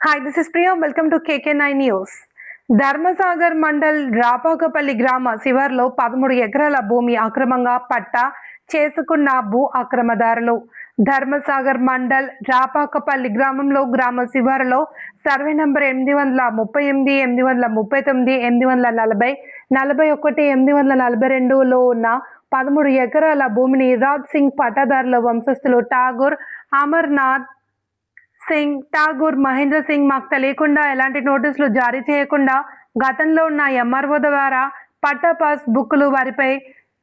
Hi, this is Priya. Welcome to KK9 News. Dharmasagar mandal రాపాకపల్లి గ్రామ శివార్లో 13 ఎకరాల భూమి అక్రమంగా పట్టా చేసుకున్న భూ అక్రమదారులు. ధర్మసాగర్ మండల్ రాపాకపల్లి గ్రామంలో గ్రామ శివారులో సర్వే నంబర్ 838, 839, 840, 41, 842లో ఉన్న 13 ఎకరాల భూమిని రాజ్ సింగ్ పట్టాదారుల వంశస్థులు ఠాగూర్ అమర్నాథ్ సింగ్, ఠాగూర్ మహేంద్ర సింగ్ మాకు తెలియకుండా ఎలాంటి నోటీసులు జారీ చేయకుండా గతంలో ఉన్న ఎంఆర్ఓ ద్వారా పట్టా పాస్ బుక్లు వారిపై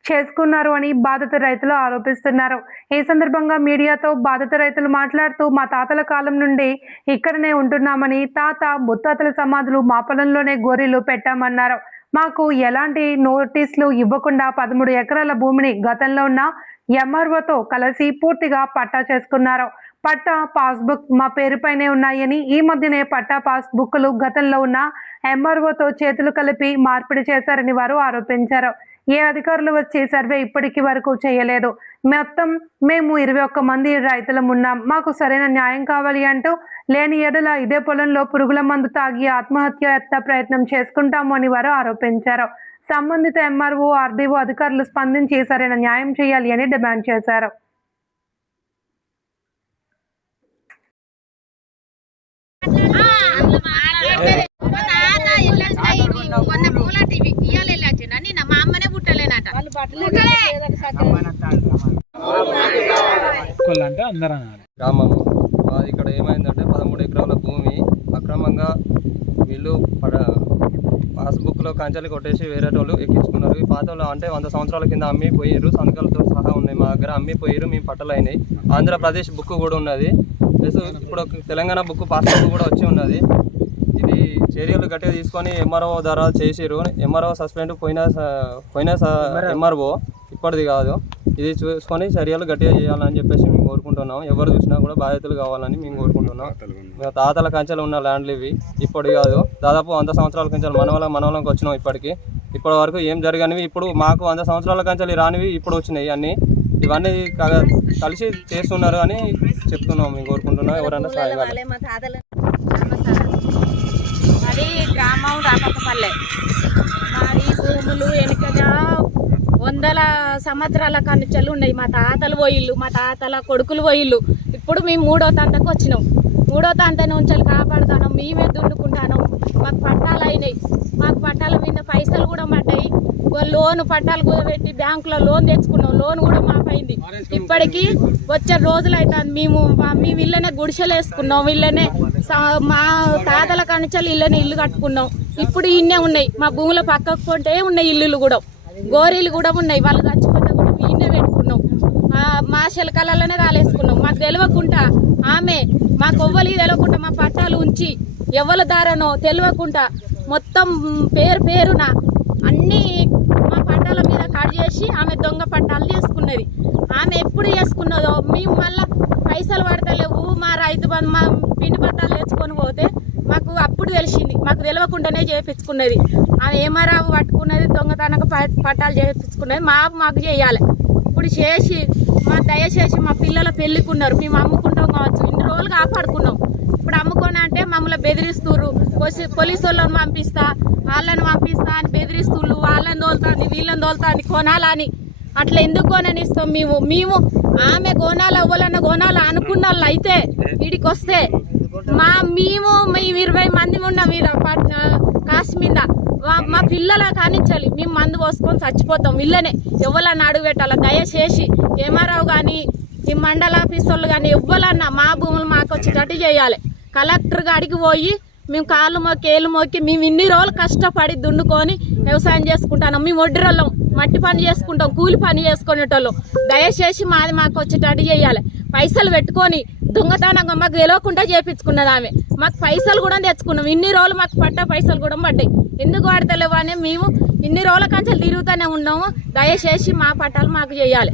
చేసుకున్నారు అని బాధిత రైతులు ఆరోపిస్తున్నారు. ఈ సందర్భంగా మీడియాతో బాధిత రైతులు మాట్లాడుతూ, మా తాతల కాలం నుండి ఇక్కడనే ఉంటున్నామని, తాత ముత్తాతల సమాధులు మా పొలంలోనే గోరీలు పెట్టామన్నారు. మాకు ఎలాంటి నోటీసులు ఇవ్వకుండా 13 ఎకరాల భూమిని గతంలో ఉన్న ఎంఆర్ఓతో కలిసి పూర్తిగా పట్టా చేసుకున్నారు. పట్టా పాస్బుక్ మా పేరుపైనే ఉన్నాయని, ఈ మధ్యనే పట్టా పాస్ బుక్లు గతంలో ఉన్న ఎంఆర్ఓతో చేతులు కలిపి మార్పిడి చేశారని వారు ఆరోపించారు. ఏ అధికారులు వచ్చి సర్వే ఇప్పటికి వరకు చేయలేదు. మొత్తం మేము 21 మంది రైతులం ఉన్నాం. మాకు సరైన న్యాయం కావాలి అంటూ, లేని ఎడల ఇదే పొలంలో పురుగుల మందు తాగి ఆత్మహత్య ప్రయత్నం చేసుకుంటాము అని వారు ఆరోపించారు. సంబంధిత ఎంఆర్ఓ, ఆర్డీఓ అధికారులు స్పందించి సరైన న్యాయం చేయాలి అని డిమాండ్ చేశారు. గ్రామం ఇక్కడ ఏమైందంటే 13 ఎకరాల భూమి అక్రమంగా వీళ్ళు పాస్బుక్లో కంచెలు కొట్టేసి వేరే వాళ్ళు ఎక్కించుకున్నారు. ఈ పాత వాళ్ళు అంటే 100 సంవత్సరాల కింద అమ్మి పోయారు, సంతకాలతో సహా ఉన్నాయి మా దగ్గర. అమ్మి పోయారు, మేము పట్టలు అయినాయి. ఆంధ్రప్రదేశ్ బుక్ కూడా ఉన్నది, ప్లస్ ఇప్పుడు తెలంగాణ బుక్ పాస్బుక్ కూడా వచ్చి ఉన్నది. ఇది చర్యలు గట్టిగా తీసుకొని ఎంఆర్ఓ ద్వారా చేసిరు. ఎంఆర్ఓ సస్పెండ్ పోయిన ఎంఆర్ఓ ఇప్పటిది కాదు. ఇది చూసుకొని చర్యలు గట్టిగా చేయాలని చెప్పేసి మేము కోరుకుంటున్నాం. ఎవరు చూసినా కూడా బాధ్యతలు కావాలని మేము కోరుకుంటున్నాం. మేము తాతల కంచెలు ఉన్న ల్యాండ్లు ఇవి, ఇప్పటి కాదు. దాదాపు 100 సంవత్సరాల కంచెలు మనవలంకి వచ్చినాం. ఇప్పటి వరకు ఏం జరగనివి ఇప్పుడు మాకు 100 సంవత్సరాల కంచెలు రానివి ఇప్పుడు వచ్చినాయి. ఇవన్నీ కలిసి చేస్తున్నారు అని చెప్తున్నాం. మేము కోరుకుంటున్నాం ఎవరైనా సాయం కావాలి. అది గ్రామం రాపక్కపల్లె. మాది భూములు వెనుకగా 100 సంవత్సరాల కంచెలు ఉన్నాయి. మా తాతలు పోయిళ్ళు, మా తాతల కొడుకులు పోయిళ్ళు. ఇప్పుడు మేము 3వ తంతకు వచ్చినాం. 3వ తంత నుంచి కాపాడుతాను, మేమే దున్నుకుంటాను. మాకు పట్టాలు అయినాయి, మాకు పట్టాల మీద పైసలు కూడా పడ్డాయి. లోన్ పట్టాలు కూడా పెట్టి బ్యాంకులో లోన్ తెచ్చుకున్నాం, లోన్ కూడా మాపైంది. ఇప్పటికీ వచ్చే రోజులు అవుతుంది. మేము ఇళ్ళనే గుడిసెలు వేసుకున్నాం, ఇళ్ళనే మా తాతల కంచెలు ఇళ్ళనే ఇల్లు కట్టుకున్నాం. ఇప్పుడు ఇన్నే ఉన్నాయి, మా భూముల పక్కకు కొంటే ఉన్నాయి ఇల్లులు కూడా, గోరీలు కూడా ఉన్నాయి. వాళ్ళు చచ్చిపోతే కూడా ఇన్నే పెట్టుకున్నాం, మా శిలకలలోనే కాలేసుకున్నాం. మాకు తెలియకుండా ఆమె మాకు ఎవ్వరికి తెలియకుండా మా పట్టాలు ఉంచి ఎవరి దారనో తెలియకుండా మొత్తం పేరున అన్నీ మా పట్టాల మీద కట్ చేసి ఆమె దొంగ పట్టాలు చేసుకున్నది. ఆమె ఎప్పుడు చేసుకున్నదో మేము మళ్ళీ పైసలు పడతలేవు, మా రైతు బంధు మా పిండి పట్టాలు తెచ్చుకొని పోతే మాకు అప్పుడు తెలిసింది. మాకు తెలియకుండానే చేయించుకున్నది ఆమె. ఏమారావు పట్టుకున్నది, దొంగతనకు పట్టాలు చేయించుకున్నది. మాకు చేయాలి. ఇప్పుడు చేసి దయచేసి మా పిల్లల పెళ్ళికున్నారు, మేము అమ్ముకుంటాం కావచ్చు. ఇన్ని రోజులు కాపాడుకున్నాం. ఇప్పుడు అమ్ముకొని అంటే మమ్మల్ని బెదిరిస్తున్నారు. పోలీసు వాళ్ళని పంపిస్తా, వాళ్ళని పంపిస్తా అని బెదిరిస్తున్నారు. వాళ్ళని తోలుతాను, వీళ్ళని తోలుతాను, కొనాలని. అట్లా ఎందుకు కొననిస్తాం మేము? ఆమె గోనాలు అవ్వాలన్న గోనాలు అనుకున్న వాళ్ళు అయితే వీడికి వస్తే మేము 20 మంది ఉన్నాం వీళ్ళ కాసు మీద. మా పిల్లల కానించాలి, మేము మందు పోసుకొని చచ్చిపోతాం. వీళ్ళనే ఎవరన్నా అడుగు పెట్టాలి. దయచేసి ఏమారావు కానీ, ఈ మండల ఆఫీసర్లు కానీ ఎవ్వరన్నా మా భూములు మాకు వచ్చేటట్టు చేయాలి. కలెక్టర్ గాడికి పోయి మేము కాళ్ళు మొక్కి ఏళ్ళు మొక్కి మేము ఇన్ని రోజులు కష్టపడి దున్నుకొని వ్యవసాయం చేసుకుంటాను. మేము ఒడ్డిరోళ్ళం, మట్టి పని చేసుకుంటాం, కూలి పని చేసుకునేటోళ్ళం. దయచేసి మాకు వచ్చేటట్టు చేయాలి. పైసలు పెట్టుకొని దొంగతనంగా మాకు తెలియకుండా చేయించుకున్నది ఆమె. మాకు పైసలు కూడా తెచ్చుకున్నాం. ఇన్ని రోజులు మాకు పట్టా పైసలు కూడా పడ్డాయి. ఎందుకు వాడతలేవు అని మేము ఇన్ని రోజుల కంచెలు తిరుగుతూనే ఉన్నాము. దయచేసి మా పట్టాలు మాకు చేయాలి.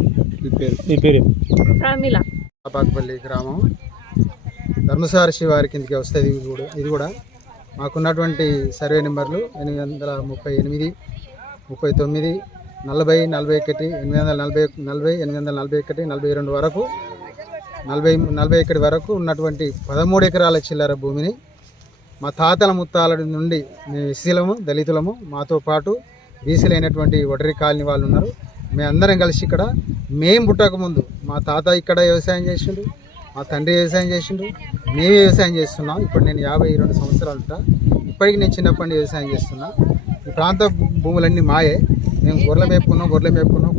ప్రమిళ, రాపాకపల్లి గ్రామం ధర్మసాగర్ శివారి కిందకి వస్తుంది. ఇది కూడా మాకున్నటువంటి సర్వే నెంబర్లు 838, 39, 40, 41, 840, 841, 42 వరకు 41 వరకు ఉన్నటువంటి 13 ఎకరాల చిల్లర భూమిని మా తాతల ముత్తాల నుండి మేము ఎస్సీలము దళితులము మాతో పాటు బీసీలు అయినటువంటి ఒడరి కాలనీ వాళ్ళు ఉన్నారు. మేమందరం కలిసి ఇక్కడ మేము పుట్టక ముందు మా తాత ఇక్కడ వ్యవసాయం చేసిండు, మా తండ్రి వ్యవసాయం చేసిండు, మేమే వ్యవసాయం చేస్తున్నాం. ఇప్పుడు నేను 52 సంవత్సరాలుంటా. ఇప్పటికి నేను చిన్నప్పటి నుండి వ్యవసాయం చేస్తున్నా. ఈ ప్రాంత భూములన్నీ మాయే. మేము గొర్రెలు మేపుకున్నాం,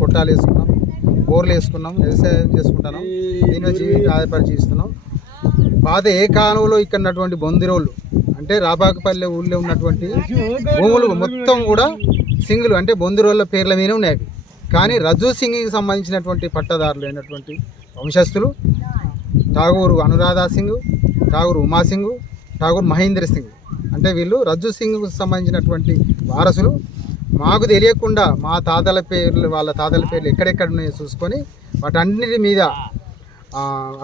కొట్టాలు వేసుకున్నాం, బోర్లు వేసుకున్నాం, వ్యవసాయం చేసుకుంటాం. దీని జీవితం ఆధారపడి జీవిస్తున్నాం. పాత ఏ కాలంలో ఇక్కడ ఉన్నటువంటి బొందిరోళ్ళు అంటే రాపాకపల్లి ఊళ్ళో ఉన్నటువంటి భూములు మొత్తం కూడా సింగులు అంటే బొందిరోళ్ళ పేర్ల మీద ఉన్నాయి. కానీ రజ్జు సింగ్కి సంబంధించినటువంటి పట్టదారులు అయినటువంటి వంశస్థులు ఠాగూరు అనురాధ సింగ్, ఠాగూరు ఉమా సింగ్, ఠాగూర్ మహేంద్ర సింగ్ అంటే వీళ్ళు రజ్జు సింగ్కు సంబంధించినటువంటి వారసులు. మాకు తెలియకుండా మా తాతల పేర్లు వాళ్ళ తాతల పేర్లు ఎక్కడెక్కడ ఉన్నాయో చూసుకొని వాటన్నిటి మీద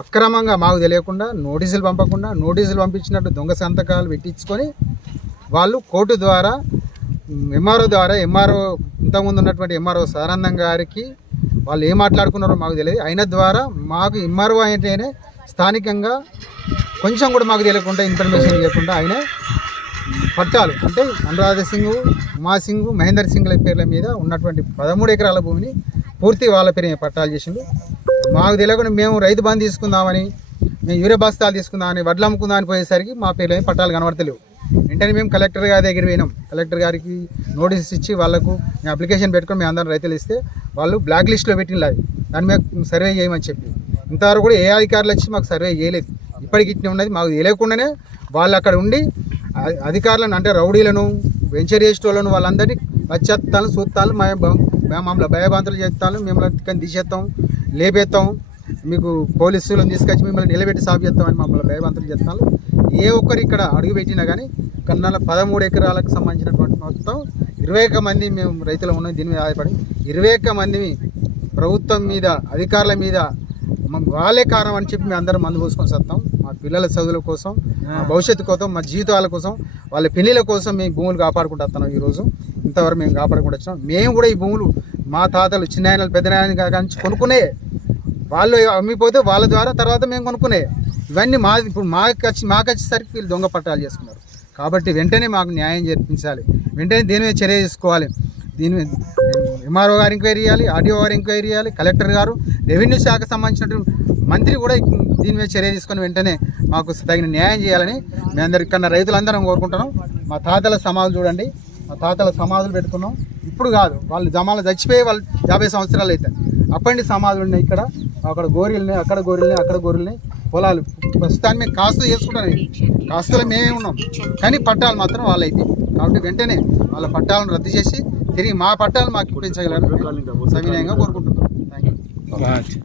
అక్రమంగా మాకు తెలియకుండా నోటీసులు పంపకుండా నోటీసులు పంపించినట్టు దొంగ సంతకాలు పెట్టించుకొని వాళ్ళు కోర్టు ద్వారా ఎంఆర్ఓ ఇంతకుముందు ఉన్నటువంటి ఎంఆర్ఓ సారానందం గారికి వాళ్ళు ఏం మాట్లాడుకున్నారో మాకు తెలియదు. అయిన ద్వారా మాకు ఎంఆర్ఓ అయితేనే స్థానికంగా కొంచెం కూడా మాకు తెలియకుండా ఇన్ఫర్మేషన్ ఇవ్వకుండా ఆయన పట్టాలు అంటే అనురాధ సింగ్, ఉమా సింగ్, మహేందర్ సింగ్ల పేర్ల మీద ఉన్నటువంటి 13 ఎకరాల భూమిని పూర్తి వాళ్ళ పేరు మీద పట్టాలు చేసిండు. మాకు తెలియకుండా మేము రైతు బంధు తీసుకుందామని, మేము యూరియా బస్తాలు తీసుకుందామని, వడ్లు అమ్ముకుందామని పోయేసరికి మా పేర్ల మీద పట్టాలు కనబడతలేవు. వెంటనే మేము కలెక్టర్ గారి దగ్గర పోయినాం. కలెక్టర్ గారికి నోటీస్ ఇచ్చి వాళ్ళకు మేము అప్లికేషన్ పెట్టుకొని మేము అందరం రైతులు ఇస్తే వాళ్ళు బ్లాక్ లిస్ట్లో పెట్టిన దాని మీద సర్వే చేయమని చెప్పి ఇంతవరకు కూడా ఏ అధికారులు వచ్చి మాకు సర్వే చేయలేదు. ఇప్పటికి ఇట్లా ఉన్నది. మాకు తెలియకుండానే వాళ్ళు అక్కడ ఉండి అధికారులను అంటే రౌడీలను వెంచర్ చేసేటోళ్ళను వాళ్ళందరినీ వచ్చేస్తాను చూస్తాను మమ్మల్ని భయభ్రాంతులు చేస్తాను, మిమ్మల్ని తీసేస్తాం, లేపేస్తాం, మీకు పోలీసులను తీసుకొచ్చి మిమ్మల్ని నిలబెట్టి సాగు చేస్తామని మమ్మల్ని భయభ్రాంతులు చేస్తాను. ఏ ఒక్కరు ఇక్కడ అడుగు పెట్టినా కానీ కన్నా 13 ఎకరాలకు సంబంధించినటువంటి మొత్తం 21 మంది మేము రైతులు ఉన్నాం. దీని మీద ఆధారపడి 21 మంది ప్రభుత్వం మీద అధికారుల మీద వాళ్ళే కారణం అని చెప్పి మేము అందరం మందు పోసుకొని వస్తాం. మా పిల్లల చదువుల కోసం, మా భవిష్యత్తు కోసం, మా జీవితాల కోసం, వాళ్ళ పెళ్ళిళ్ళ కోసం మేము భూములు కాపాడుకుంటూ వస్తున్నాం. ఈరోజు ఇంతవరకు మేము కాపాడుకుంటూ వచ్చినాం. మేము కూడా ఈ భూములు మా తాతలు చిన్నాయనలు పెద్దనాయన కానీ కొనుక్కునే వాళ్ళు అమ్మిపోతే వాళ్ళ ద్వారా తర్వాత మేము కొనుక్కునే ఇవన్నీ ఇప్పుడు మాకు వచ్చేసరికి వీళ్ళు దొంగ పట్టాలు చేసుకున్నారు. కాబట్టి వెంటనే మాకు న్యాయం జరిపించాలి. వెంటనే దీని మీద చర్య తీసుకోవాలి. దీని మీద ఎంఆర్ఓ గారు ఎంక్వైరీ చేయాలి, ఆర్డీఓ గారు ఎంక్వైరీ చేయాలి, కలెక్టర్ గారు, రెవెన్యూ శాఖ సంబంధించినటువంటి మంత్రి కూడా దీని మీద చర్య తీసుకొని వెంటనే మాకు తగిన న్యాయం చేయాలని మేము అందరికన్నా రైతులందరం కోరుకుంటున్నాం. మా తాతల సమాధులు చూడండి, మా తాతల సమాధులు పెట్టుకున్నాం. ఇప్పుడు కాదు, వాళ్ళు జమాలు చచ్చిపోయి వాళ్ళు 50 సంవత్సరాలు అవుతాయి. అప్పటి సమాధులు ఉన్నాయి. ఇక్కడ అక్కడ గోరీలున్నాయి, అక్కడ గోరీలున్నాయి. పొలాలు ప్రస్తుతాన్ని మేము కాస్తూ చేసుకుంటాం. కాస్తులో మేమే ఉన్నాం, కానీ పట్టాలు మాత్రం వాళ్ళైతే. కాబట్టి వెంటనే వాళ్ళ పట్టాలను రద్దు చేసి తిరిగి మా పట్టాలు మాకు ఇప్పించగలరు సవినయంగా కోరుకుంటున్నాం. Thank you.